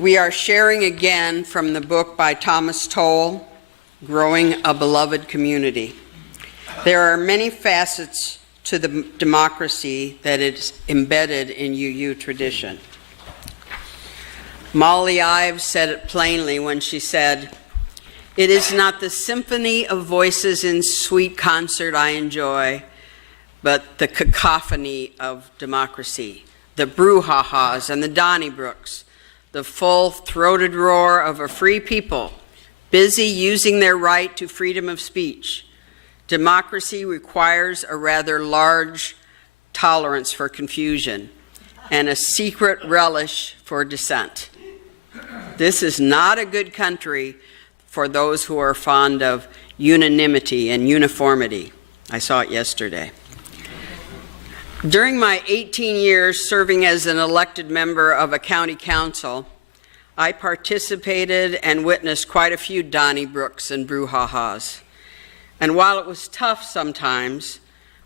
We are sharing again from the book by Thomas Toll, Growing a Beloved Community. There are many facets to the democracy that is embedded in UU tradition. Molly Ives said it plainly when she said, "It is not the symphony of voices in sweet concert I enjoy, but the cacophony of democracy, the brouhahas and the Donnybrooks, the full-throated roar of a free people, busy using their right to freedom of speech. Democracy requires a rather large tolerance for confusion and a secret relish for dissent. This is not a good country for those who are fond of unanimity and uniformity." I saw it yesterday. During my 18 years serving as an elected member of a county council, I participated and witnessed quite a few Donnybrooks and brouhahas. And while it was tough sometimes,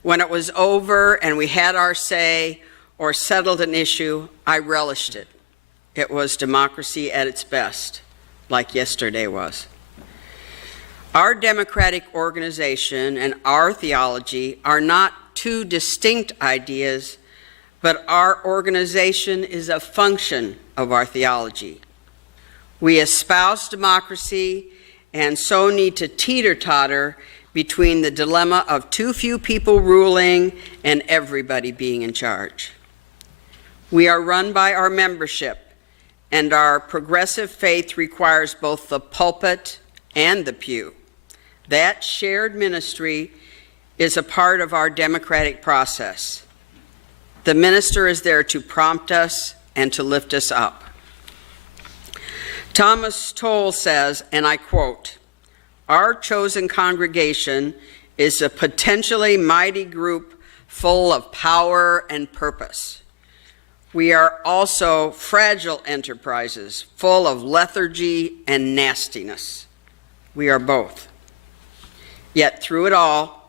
when it was over and we had our say or settled an issue, I relished it. It was democracy at its best, like yesterday was. Our democratic organization and our theology are not two distinct ideas, but our organization is a function of our theology. We espouse democracy and so need to teeter-totter between the dilemma of too few people ruling and everybody being in charge. We are run by our membership, and our progressive faith requires both the pulpit and the pew. That shared ministry is a part of our democratic process. The minister is there to prompt us and to lift us up. Thomas Toll says, and I quote, "Our chosen congregation is a potentially mighty group full of power and purpose. We are also fragile enterprises full of lethargy and nastiness. We are both. Yet through it all,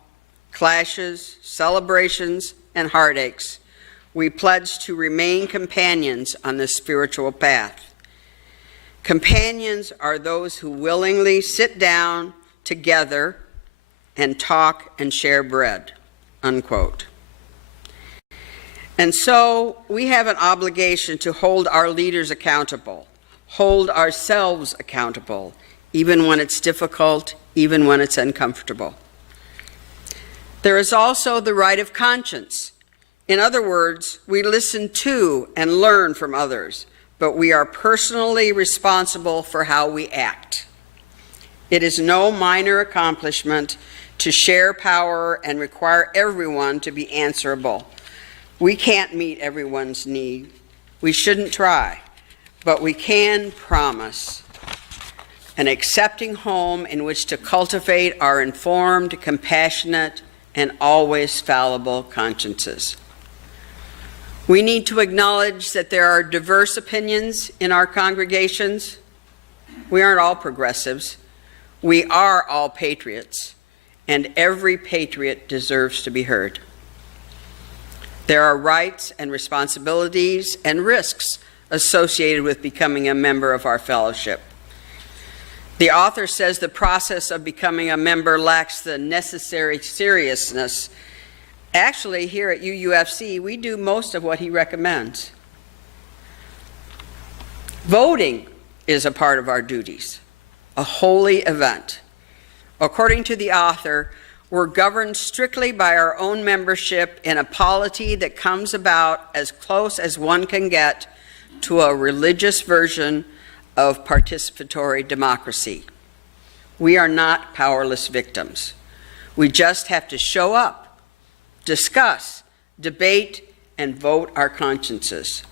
clashes, celebrations, and heartaches, we pledge to remain companions on the spiritual path. Companions are those who willingly sit down together and talk and share bread," unquote. And so we have an obligation to hold our leaders accountable, hold ourselves accountable, even when it's difficult, even when it's uncomfortable. There is also the right of conscience. In other words, we listen to and learn from others, but we are personally responsible for how we act. It is no minor accomplishment to share power and require everyone to be answerable. We can't meet everyone's need. We shouldn't try, but we can promise an accepting home in which to cultivate our informed, compassionate, and always fallible consciences. We need to acknowledge that there are diverse opinions in our congregations. We aren't all progressives. We are all patriots, and every patriot deserves to be heard. There are rights and responsibilities and risks associated with becoming a member of our fellowship. The author says the process of becoming a member lacks the necessary seriousness. Actually, here at UUFC, we do most of what he recommends. Voting is a part of our duties, a holy event. According to the author, we're governed strictly by our own membership in a polity that comes about as close as one can get to a religious version of participatory democracy. We are not powerless victims. We just have to show up, discuss, debate, and vote our consciences.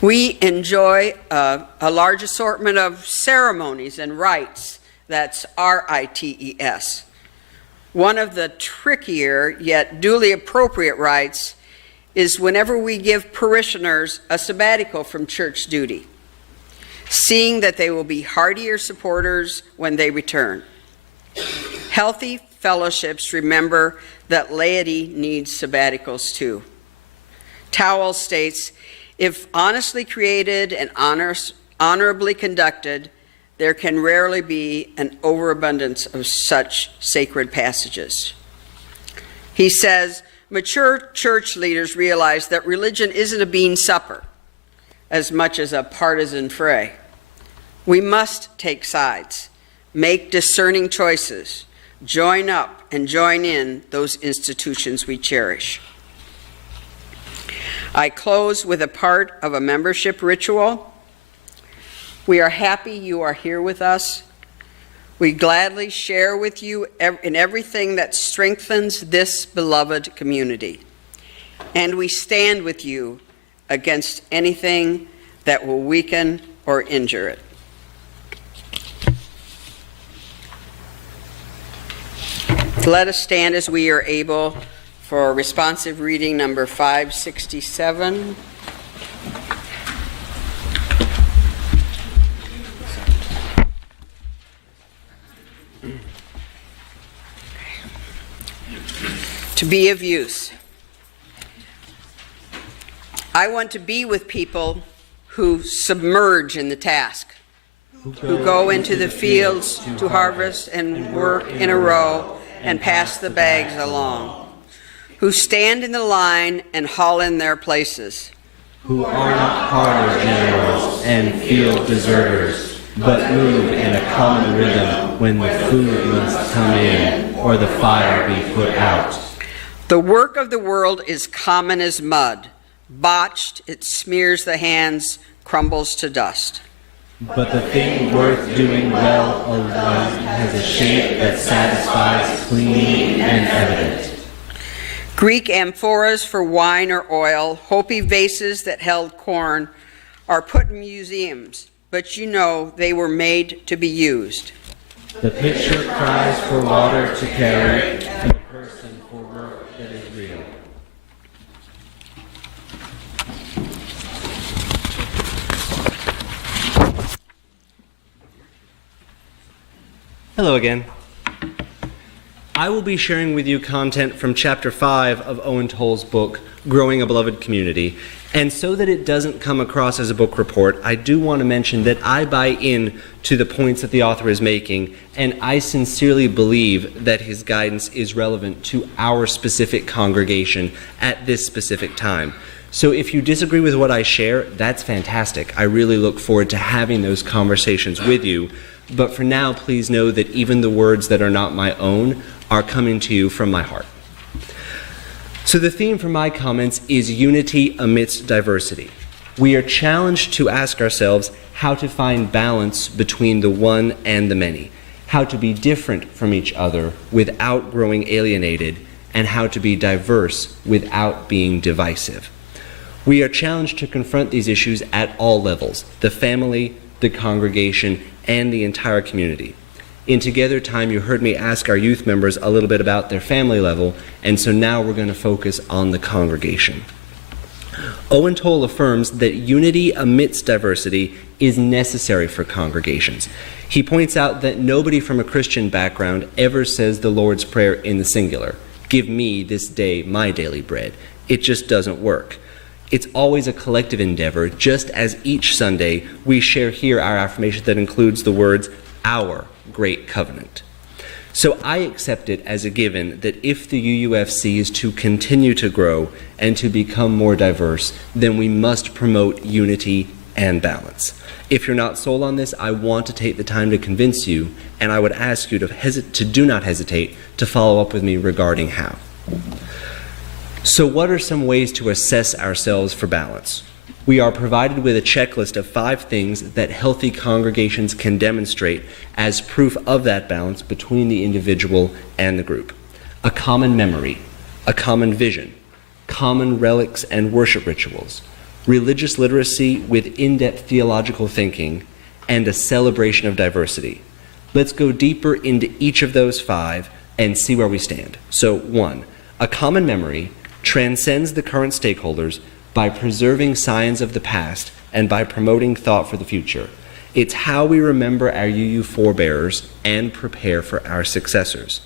We enjoy a large assortment of ceremonies and rites. That's R-I-T-E-S. One of the trickier yet duly appropriate rites is whenever we give parishioners a sabbatical from church duty, seeing that they will be heartier supporters when they return. Healthy fellowships remember that laity needs sabbaticals too. Towell states, If honestly created and honorably conducted, there can rarely be an overabundance of such sacred passages. He says, mature church leaders realize that religion isn't a bean supper as much as a partisan fray. We must take sides, make discerning choices, join up and join in those institutions we cherish. I close with a part of a membership ritual. We are happy you are here with us. We gladly share with you in everything that strengthens this beloved community. And we stand with you against anything that will weaken or injure it. Let us stand as we are able for responsive reading number 567. To be of use. I want to be with people who submerge in the task, who go into the fields to harvest and work in a row and pass the bags along, who stand in the line and haul in their places, who are not parlor generals and field deserters, but move in a common rhythm when the food must come in or the fire be put out. The work of the world is common as mud. Botched, it smears the hands, crumbles to dust. But the thing worth doing well alone has a shape that satisfies, clean and evident. Greek amphoras for wine or oil, Hopi vases that held corn, are put in museums, but you know they were made to be used. The pitcher cries for water to carry, and the person for work that is real. Hello again. I will be sharing with you content from Chapter 5 of Owen Toll's book, Growing a Beloved Community. And so that it doesn't come across as a book report, I do want to mention that I buy in to the points that the author is making, and I sincerely believe that his guidance is relevant to our specific congregation at this specific time. So if you disagree with what I share, that's fantastic. I really look forward to having those conversations with you. But for now, please know that even the words that are not my own are coming to you from my heart. So the theme for my comments is unity amidst diversity. We are challenged to ask ourselves how to find balance between the one and the many, how to be different from each other without growing alienated, and how to be diverse without being divisive. We are challenged to confront these issues at all levels, the family, the congregation, and the entire community. In Together Time, you heard me ask our youth members a little bit about their family level, and so now we're going to focus on the congregation. Owen Toll affirms that unity amidst diversity is necessary for congregations. He points out that nobody from a Christian background ever says the Lord's Prayer in the singular. Give me this day my daily bread. It just doesn't work. It's always a collective endeavor, just as each Sunday we share here our affirmation that includes the words, our great covenant. So I accept it as a given that if the UUFC is to continue to grow and to become more diverse, then we must promote unity and balance. If you're not sold on this, I want to take the time to convince you, and I would ask you to do not hesitate to follow up with me regarding how. So what are some ways to assess ourselves for balance? We are provided with a checklist of 5 things that healthy congregations can demonstrate as proof of that balance between the individual and the group. A common memory, a common vision, common relics and worship rituals, religious literacy with in-depth theological thinking, and a celebration of diversity. Let's go deeper into each of those 5 and see where we stand. So 1, a common memory transcends the current stakeholders by preserving signs of the past and by promoting thought for the future. It's how we remember our UU forebears and prepare for our successors.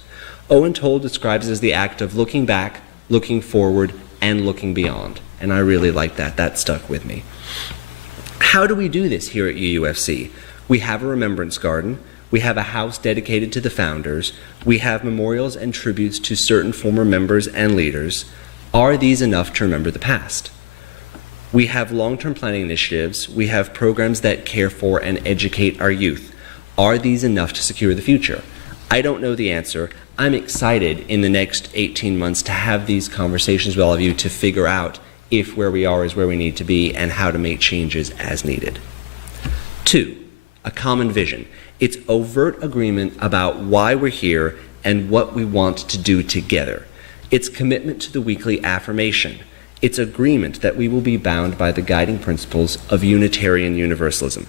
Owen Toll describes it as the act of looking back, looking forward, and looking beyond. and I really like that. That stuck with me. How do we do this here at UUFC? We have a remembrance garden. We have a house dedicated to the founders. We have memorials and tributes to certain former members and leaders. Are these enough to remember the past? We have long-term planning initiatives. We have programs that care for and educate our youth. Are these enough to secure the future? I don't know the answer. I'm excited in the next 18 months to have these conversations with all of you to figure out if where we are is where we need to be and how to make changes as needed. 2, a common vision. It's overt agreement about why we're here and what we want to do together. It's commitment to the weekly affirmation. It's agreement that we will be bound by the guiding principles of Unitarian Universalism.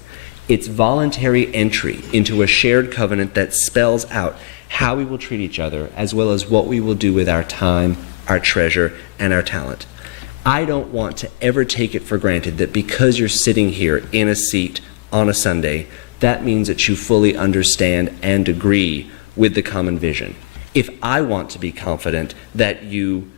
It's voluntary entry into a shared covenant that spells out how we will treat each other, as well as what we will do with our time, our treasure, and our talent. I don't want to ever take it for granted that because you're sitting here in a seat on a Sunday, that means that you fully understand and agree with the common vision. If I want to be confident that you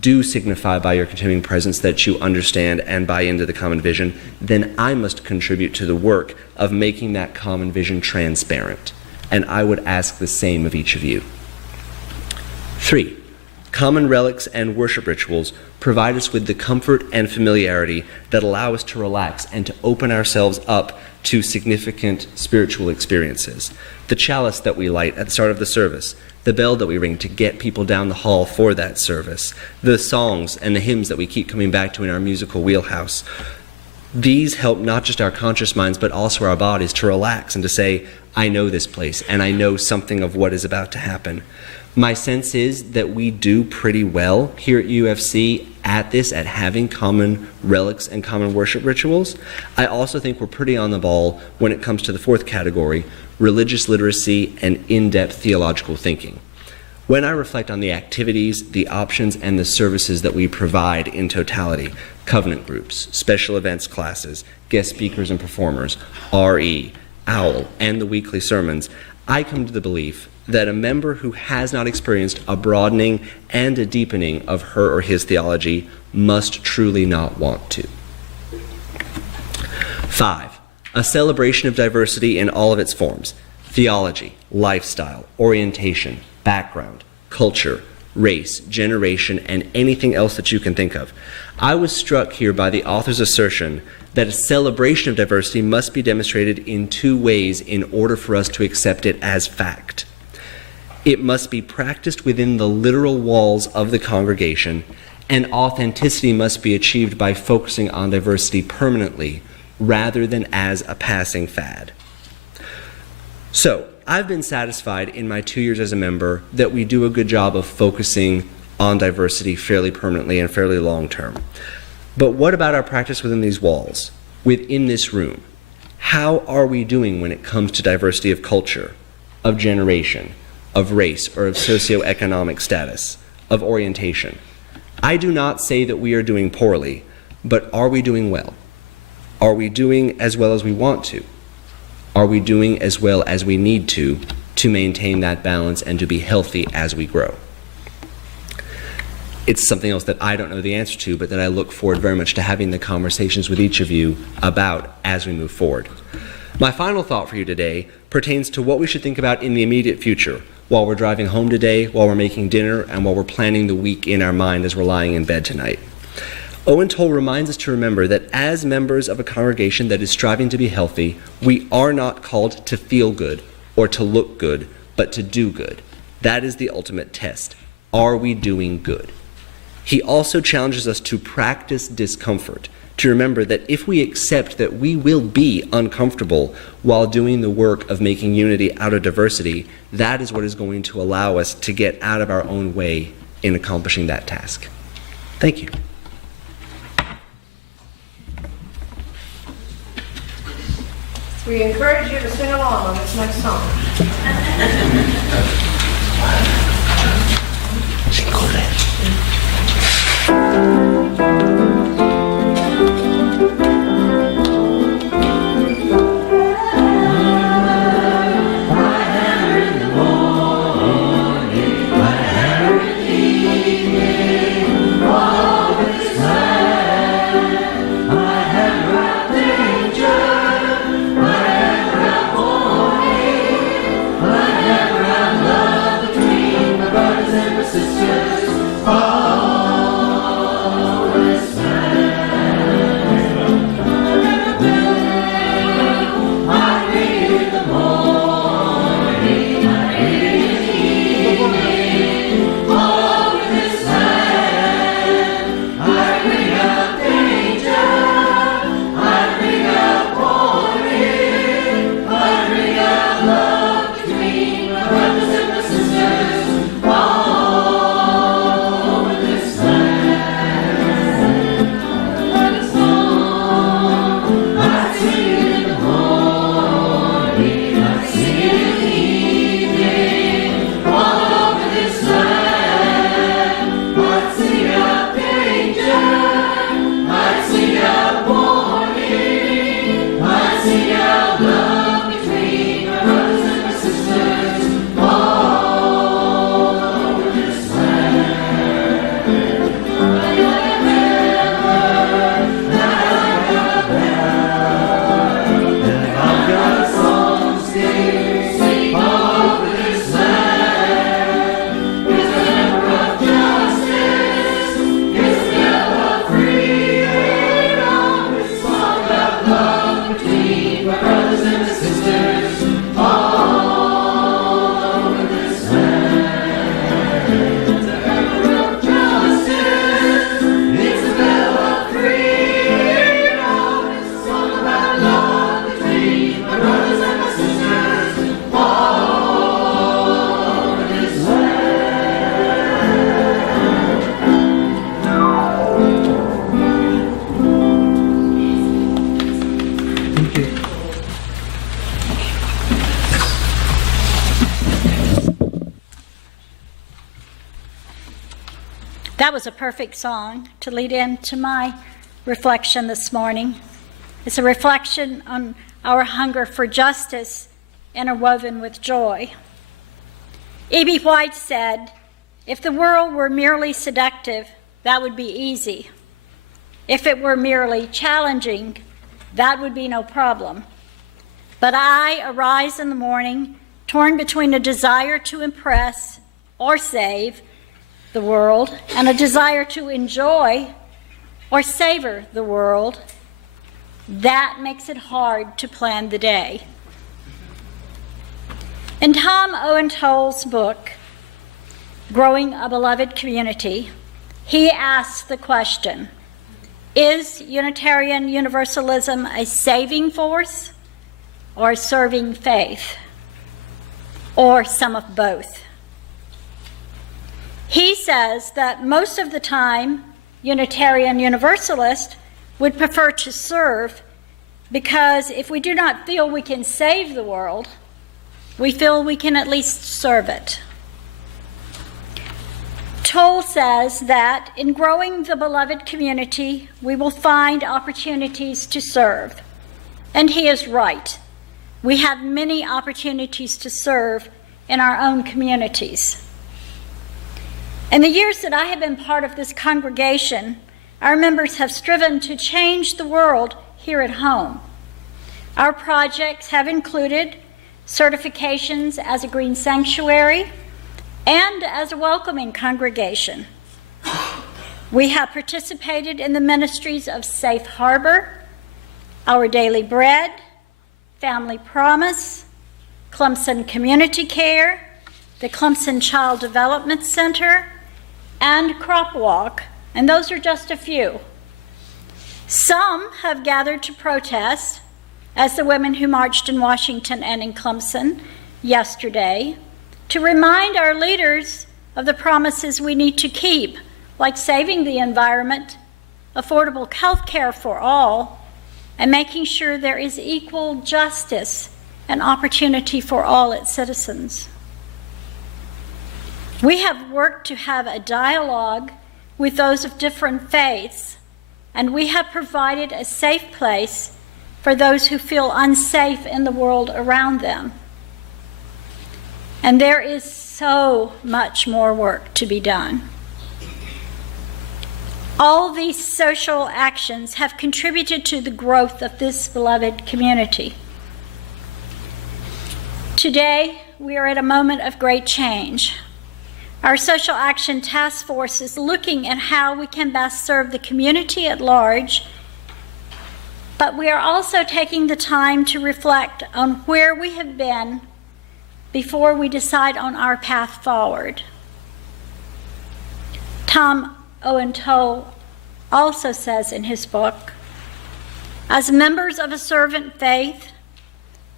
do signify by your continuing presence that you understand and buy into the common vision, then I must contribute to the work of making that common vision transparent. And I would ask the same of each of you. 3, common relics and worship rituals provide us with the comfort and familiarity that allow us to relax and to open ourselves up to significant spiritual experiences. The chalice that we light at the start of the service, the bell that we ring to get people down the hall for that service, the songs and the hymns that we keep coming back to in our musical wheelhouse. These help not just our conscious minds, but also our bodies to relax and to say, I know this place, and I know something of what is about to happen. My sense is that we do pretty well here at UFC at this, at having common relics and common worship rituals. I also think we're pretty on the ball when it comes to the 4th category, religious literacy and in-depth theological thinking. When I reflect on the activities, the options, and the services that we provide in totality, covenant groups, special events classes, guest speakers and performers, RE, OWL, and the weekly sermons, I come to the belief that a member who has not experienced a broadening and a deepening of her or his theology must truly not want to. 5, a celebration of diversity in all of its forms: theology, lifestyle, orientation, background, culture, race, generation, and anything else that you can think of. I was struck here by the author's assertion that a celebration of diversity must be demonstrated in 2 ways in order for us to accept it as fact. It must be practiced within the literal walls of the congregation, and authenticity must be achieved by focusing on diversity permanently rather than as a passing fad. So, I've been satisfied in my 2 years as a member that we do a good job of focusing on diversity fairly permanently and fairly long term. But what about our practice within these walls, within this room? How are we doing when it comes to diversity of culture, of generation, of race, or of socioeconomic status, of orientation? I do not say that we are doing poorly, but are we doing well? Are we doing as well as we want to? Are we doing as well as we need to maintain that balance and to be healthy as we grow? It's something else that I don't know the answer to, but that I look forward very much to having the conversations with each of you about as we move forward. My final thought for you today pertains to what we should think about in the immediate future, while we're driving home today, while we're making dinner, and while we're planning the week in our mind as we're lying in bed tonight. Owen Toll reminds us to remember that as members of a congregation that is striving to be healthy, we are not called to feel good or to look good, but to do good. That is the ultimate test. Are we doing good? He also challenges us to practice discomfort, to remember that if we accept that we will be uncomfortable while doing the work of making unity out of diversity, that is what is going to allow us to get out of our own way in accomplishing that task. Thank you. We encourage you to sing along on this next song. Always That was a perfect song to lead into my reflection this morning. It's a reflection on our hunger for justice interwoven with joy. E.B. White said, "If the world were merely seductive, that would be easy. If it were merely challenging, that would be no problem. But I arise in the morning torn between a desire to impress or save the world and a desire to enjoy or savor the world. That makes it hard to plan the day." In Tom Owen Toll's book, Growing a Beloved Community, he asks the question, is Unitarian Universalism a saving force or a serving faith, or some of both? He says that most of the time, Unitarian Universalists would prefer to serve because if we do not feel we can save the world, we feel we can at least serve it. Toll says that in growing the beloved community, we will find opportunities to serve. And he is right. We have many opportunities to serve in our own communities. In the years that I have been part of this congregation, our members have striven to change the world here at home. Our projects have included certifications as a green sanctuary and as a welcoming congregation. We have participated in the ministries of Safe Harbor, Our Daily Bread, Family Promise, Clemson Community Care, the Clemson Child Development Center, and Crop Walk, and those are just a few. Some have gathered to protest, as the women who marched in Washington and in Clemson yesterday, to remind our leaders of the promises we need to keep, like saving the environment, affordable health care for all, and making sure there is equal justice and opportunity for all its citizens. We have worked to have a dialogue with those of different faiths, and we have provided a safe place for those who feel unsafe in the world around them. And there is so much more work to be done. All these social actions have contributed to the growth of this beloved community. Today, we are at a moment of great change. Our Social Action Task Force is looking at how we can best serve the community at large, but we are also taking the time to reflect on where we have been before we decide on our path forward. Tom Owen Toll also says in his book, as members of a servant faith,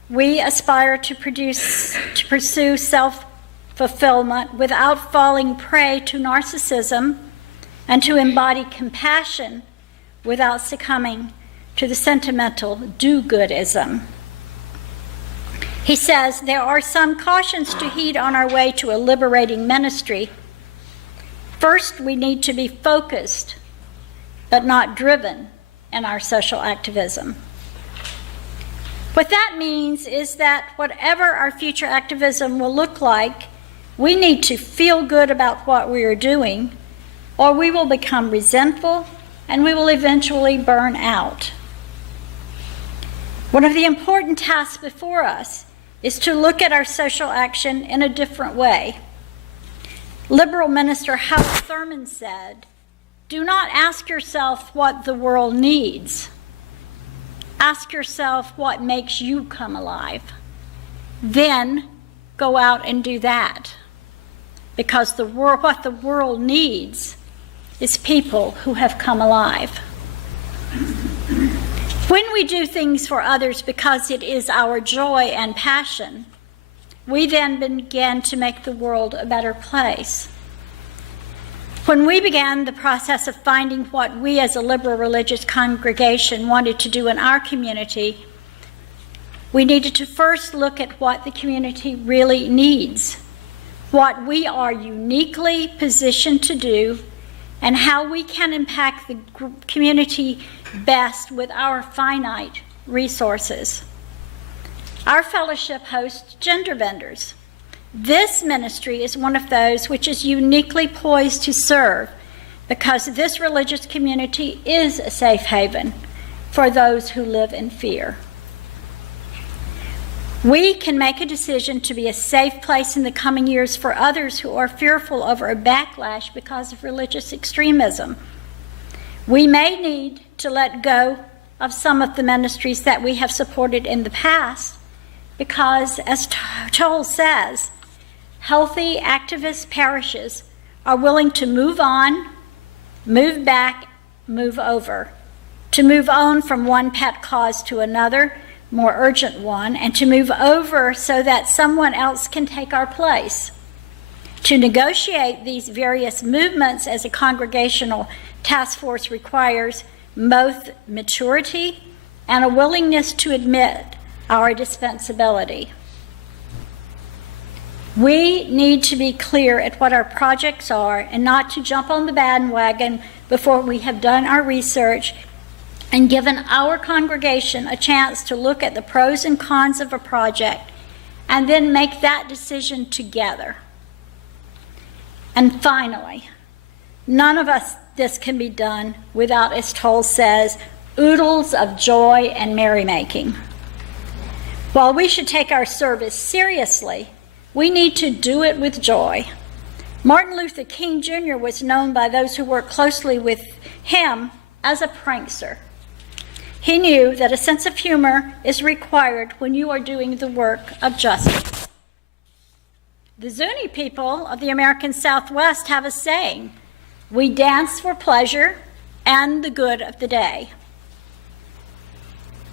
we aspire to pursue self-fulfillment without falling prey to narcissism and to embody compassion without succumbing to the sentimental do-goodism. He says there are some cautions to heed on our way to a liberating ministry. First, we need to be focused, but not driven in our social activism. What that means is that whatever our future activism will look like, we need to feel good about what we are doing, or we will become resentful and we will eventually burn out. One of the important tasks before us is to look at our social action in a different way. Liberal minister Howard Thurman said, "Do not ask yourself what the world needs. Ask yourself what makes you come alive. Then go out and do that. Because what the world needs is people who have come alive." When we do things for others because it is our joy and passion, we then begin to make the world a better place. When we began the process of finding what we as a liberal religious congregation wanted to do in our community, we needed to first look at what the community really needs, what we are uniquely positioned to do, and how we can impact the community best with our finite resources. Our fellowship hosts gender benders. This ministry is one of those which is uniquely poised to serve because this religious community is a safe haven for those who live in fear. We can make a decision to be a safe place in the coming years for others who are fearful over a backlash because of religious extremism. We may need to let go of some of the ministries that we have supported in the past because, as Toll says, healthy activist parishes are willing to move on, move back, move over, to move on from one pet cause to another, more urgent one, and to move over so that someone else can take our place. To negotiate these various movements as a congregational task force requires both maturity and a willingness to admit our dispensability. We need to be clear at what our projects are and not to jump on the bandwagon before we have done our research and given our congregation a chance to look at the pros and cons of a project and then make that decision together. And finally, none of this can be done without, as Toll says, oodles of joy and merrymaking. While we should take our service seriously, we need to do it with joy. Martin Luther King Jr. was known by those who worked closely with him as a prankster. He knew that a sense of humor is required when you are doing the work of justice. The Zuni people of the American Southwest have a saying, "We dance for pleasure and the good of the day."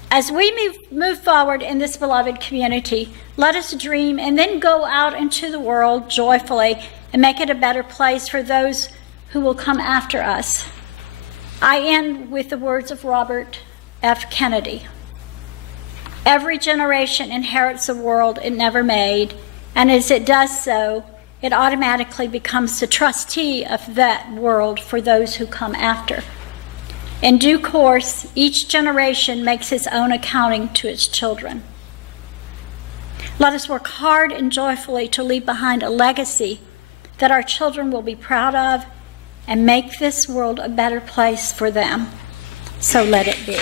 As we move forward in this beloved community, let us dream and then go out into the world joyfully and make it a better place for those who will come after us. I end with the words of Robert F. Kennedy. Every generation inherits a world it never made, and as it does so, it automatically becomes the trustee of that world for those who come after. In due course, each generation makes its own accounting to its children. Let us work hard and joyfully to leave behind a legacy that our children will be proud of and make this world a better place for them. So let it be.